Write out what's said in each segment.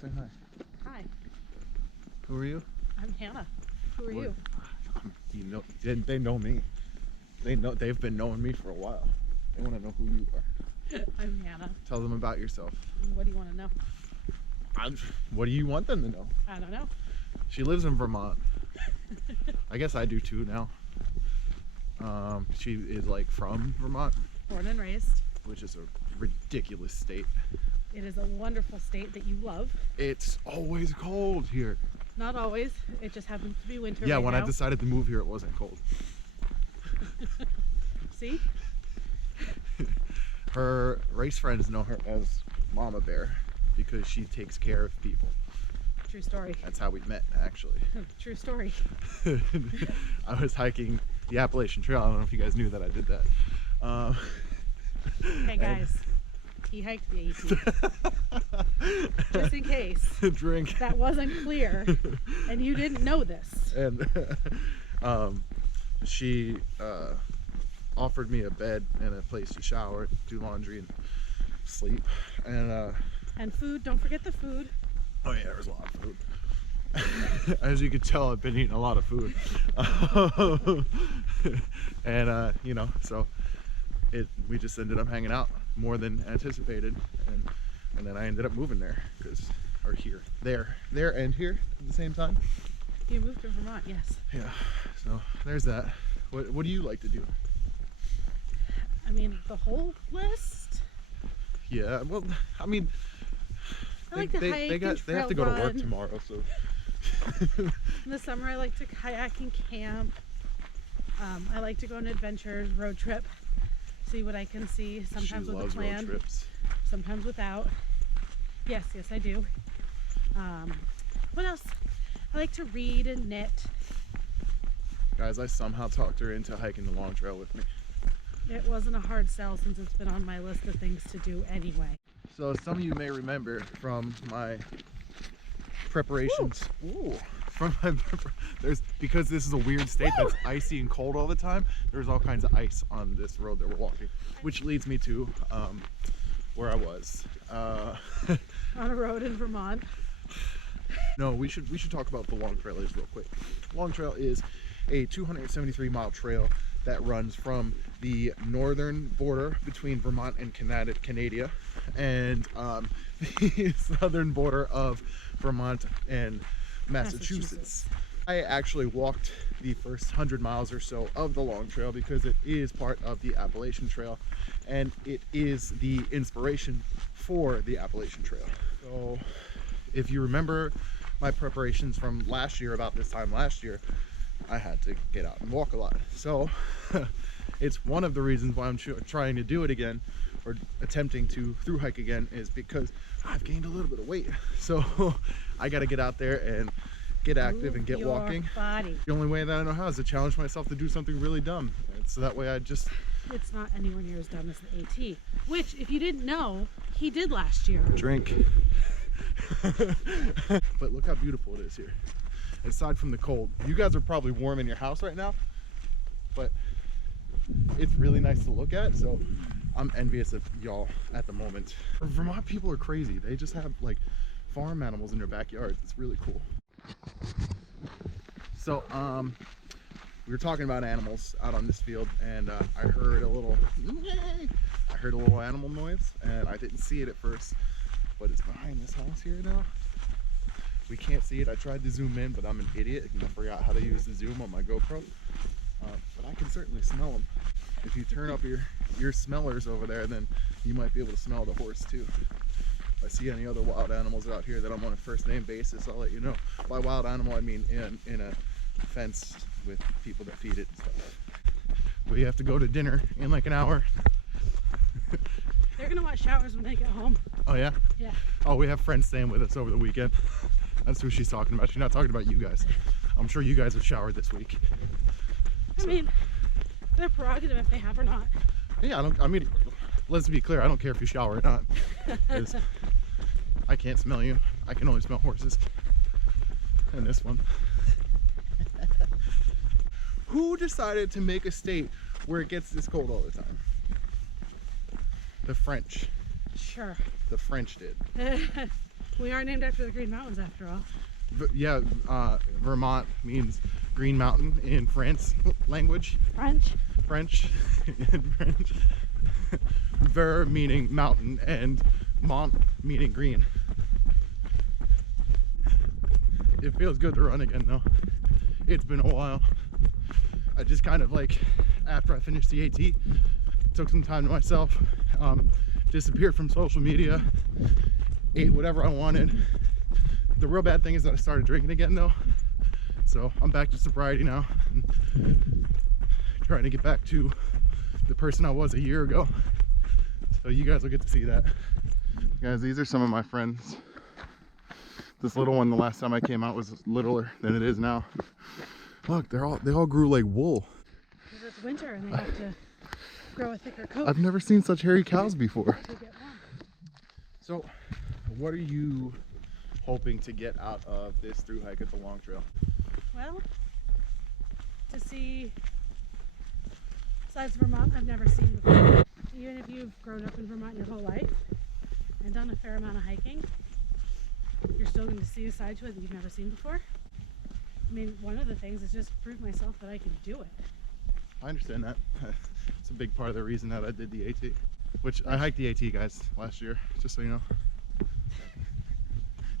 Say hi. Hi, Who are you? I'm Hannah. Who are you? You know, they know me. They've been knowing me for a while. They want to know who you are. I'm Hannah. Tell them about yourself. What do you want to know? What do you want them to know? I don't know. She lives in Vermont. I guess I do too now. She is like from Vermont, Born and raised. which is a ridiculous state. It is a wonderful state that you love. It's always cold here. Not always. It just happens to be winter. Yeah, right when now. I decided to move here, it wasn't cold. See? Her race friends know her as Mama Bear because she takes care of people. True story. That's how we met, actually. True story. I was hiking the Appalachian Trail. I don't know if you guys knew that I did that. Hey guys, he hiked the AT. Just in case Drink. that wasn't clear and you didn't know this. And she offered me a bed and a place to shower, do laundry, and sleep. And food, don't forget the food. Oh yeah, there was a lot of food. As you can tell, I've been eating a lot of food. And you know, so we just ended up hanging out more than anticipated, and then I ended up moving there there and here at the same time. You moved to Vermont, yes. Yeah, so there's that. What do you like to do? I mean, the whole list. Yeah, well, I mean, I like to hike and they have to go to work run. tomorrow, so. In the summer, I like to kayak and camp. I like to go on adventures, road trip, see what I can see. Sometimes She with a loves plan, road trips. sometimes without. Yes, I do. What else? I like to read and knit. Guys, I somehow talked her into hiking the long trail with me. It wasn't a hard sell since it's been on my list of things to do anyway. So some of you may remember from my preparations. Ooh. From my because this is a weird state that's icy and cold all the time. There's all kinds of ice on this road that we're walking, which leads me to where I was. On a road in Vermont. No, we should talk about the Long Trail is real quick. Long Trail is a 273-mile trail that runs from the northern border between Vermont and Canada and the southern border of Vermont and Massachusetts. I actually walked the first 100 miles or so of the Long Trail because it is part of the Appalachian Trail and it is the inspiration for the Appalachian Trail. So if you remember my preparations from last year, about this time last year, I had to get out and walk a lot. So it's one of the reasons why I'm trying to do it again, or attempting to through hike again, is because I've gained a little bit of weight. So I got to get out there and get active and get walking. Body. The only way that I know how is to challenge myself to do something really dumb. So that way It's not anywhere near as dumb as the AT, which, if you didn't know, he did last year. drink. But look how beautiful it is here. Aside from the cold, you guys are probably warm in your house right now, but it's really nice to look at, so I'm envious of y'all at the moment. Vermont people are crazy. They just have like farm animals in their backyards. It's really cool. So we were talking about animals out on this field, and I heard a little animal noise, and I didn't see it at first, but it's behind this house here now. We can't see it. I tried to zoom in, but I'm an idiot and I forgot how to use the zoom on my GoPro. But I can certainly smell them. If you turn up your smellers over there, then you might be able to smell the horse too. If I see any other wild animals out here that I'm on a first name basis, I'll let you know. By wild animal, I mean in a fence with people that feed it and stuff. We have to go to dinner in like an hour. They're gonna want showers when they get home. Oh yeah? Yeah. Oh, we have friends staying with us over the weekend. That's who she's talking about. She's not talking about you guys. I'm sure you guys have showered this week. I mean, their prerogative if they have or not. Yeah, I mean, let's be clear. I don't care if you shower or not. 'Cause I can't smell you. I can only smell horses. And this one. Who decided to make a state where it gets this cold all the time? The French. Sure. The French did. We are named after the Green Mountains after all. Yeah, Vermont means Green Mountain in France language. French. In French. Ver meaning mountain and Mont meaning green. It feels good to run again though. It's been a while. I just kind of like, after I finished the AT, took some time to myself, disappeared from social media, ate whatever I wanted. The real bad thing is that I started drinking again though. So I'm back to sobriety now, and trying to get back to the person I was a year ago. So you guys will get to see that. Guys, these are some of my friends. This little one, the last time I came out, was littler than it is now. Look, they all grew like wool. Because it's winter and they have to grow a thicker coat. I've never seen such hairy cows before. To get warm. So, what are you hoping to get out of this through hike at the Long Trail? Well, to see sides of Vermont I've never seen before. Even if you've grown up in Vermont your whole life and done a fair amount of hiking, you're still going to see a side to it that you've never seen before. I mean, one of the things is just prove myself that I can do it. I understand that. It's a big part of the reason that I did the AT. Which I hiked the AT, guys, last year, just so you know.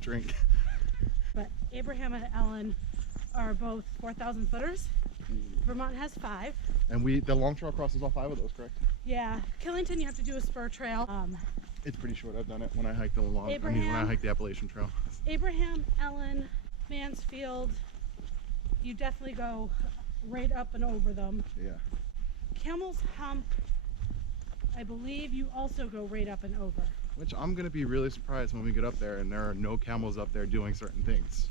Drink. But Abraham and Ellen are both 4,000 footers. Vermont has 5. And the Long Trail crosses all 5 of those, correct? Yeah, Killington you have to do a spur trail. It's pretty short. I've done it when I hiked the when I hiked the Appalachian Trail. Abraham, Ellen, Mansfield, you definitely go right up and over them. Yeah. Camel's Hump, I believe you also go right up and over. Which I'm gonna be really surprised when we get up there and there are no camels up there doing certain things.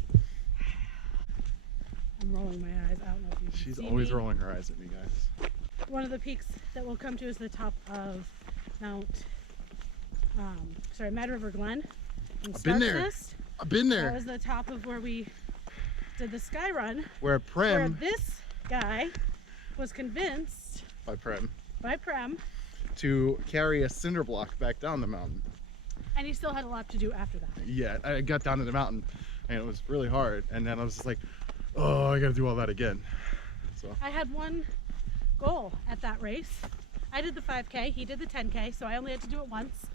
I'm rolling my eyes. I don't know if you can She's see always me. rolling her eyes at me, guys. One of the peaks that we'll come to is the top of Mad River Glen. I've been there. Nest. I've been there. That was the top of where we did the sky run. Where Where this guy was convinced by Prem to carry a cinder block back down the mountain. and he still had a lot to do after that. Yeah, I got down to the mountain and it was really hard, and then I was just like, oh, I gotta do all that again. So I had one goal at that race. I did the 5K, he did the 10K, so I only had to do it once.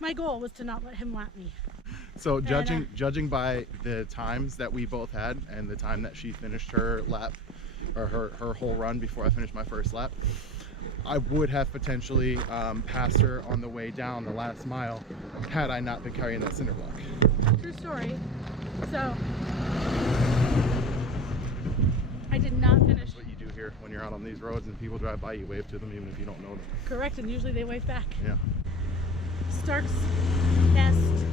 My goal was to not let him lap me. So judging by the times that we both had and the time that she finished her lap, or her whole run before I finished my first lap, I would have potentially passed her on the way down the last mile had I not been carrying that cinder block. True story. So I did not finish. That's what you do here when you're out on these roads and people drive by, you wave to them even if you don't know them. Correct, and usually they wave back. Yeah. Stark's Nest.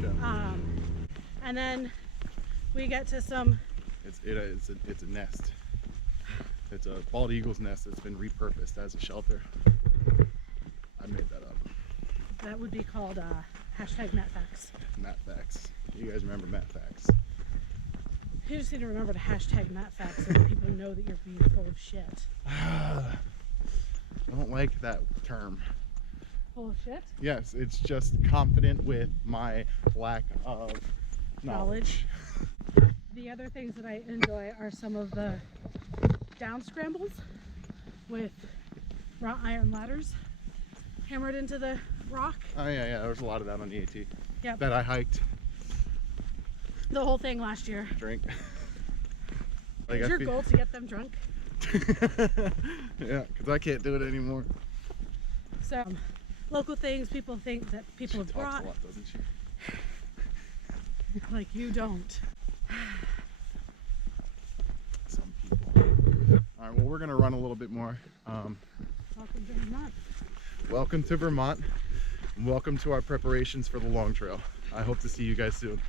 Yeah. And then we get to some. It's a nest. It's a bald eagle's nest that's been repurposed as a shelter. I made that up. That would be called #MattFacts. Matt Facts. You guys remember Matt Facts? You just need to remember to #MattFacts so that people know that you're being full of shit. I don't like that term. Full of shit? Yes, it's just confident with my lack of knowledge. The other things that I enjoy are some of the down scrambles with wrought iron ladders hammered into the rock. Oh yeah, there's a lot of that on the AT. Yep. That I hiked. The whole thing last year. Drink. Is your goal to get them drunk? Yeah, because I can't do it anymore. So, local things people think that people have brought. She talks a lot, doesn't she? Like you don't. Some people. All right, well, we're gonna run a little bit more. Welcome to Vermont. Welcome to Vermont, and welcome to our preparations for the Long Trail. I hope to see you guys soon.